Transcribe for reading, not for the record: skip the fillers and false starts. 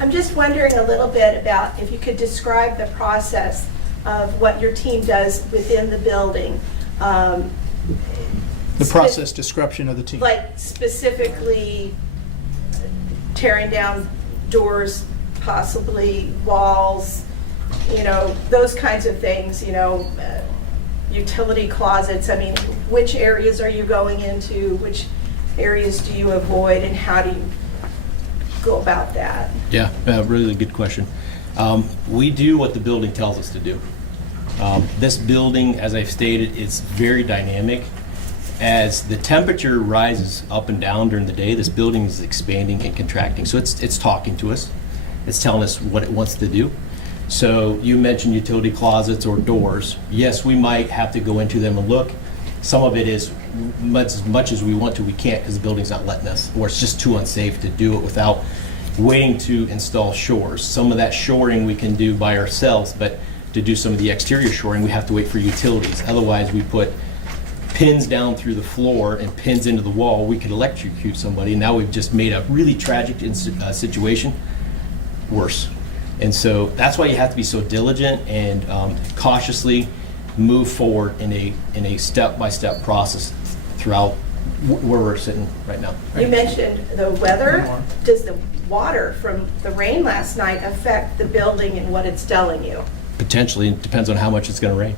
I'm just wondering a little bit about if you could describe the process of what your team does within the building. The process description of the team. Like specifically tearing down doors, possibly walls, you know, those kinds of things, you know, utility closets. I mean, which areas are you going into? Which areas do you avoid, and how do you go about that? Yeah, really good question. We do what the building tells us to do. This building, as I've stated, is very dynamic. As the temperature rises up and down during the day, this building is expanding and contracting. So it's talking to us. It's telling us what it wants to do. So you mentioned utility closets or doors. Yes, we might have to go into them and look. Some of it is as much as we want to, we can't because the building's not letting us, or it's just too unsafe to do it without waiting to install shores. Some of that shoring we can do by ourselves, but to do some of the exterior shoring, we have to wait for utilities. Otherwise, we put pins down through the floor and pins into the wall. We could electrocute somebody, and now we've just made a really tragic situation worse. And so that's why you have to be so diligent and cautiously move forward in a step-by-step process throughout where we're sitting right now. You mentioned the weather. Does the water from the rain last night affect the building and what it's telling you? Potentially, it depends on how much it's going to rain.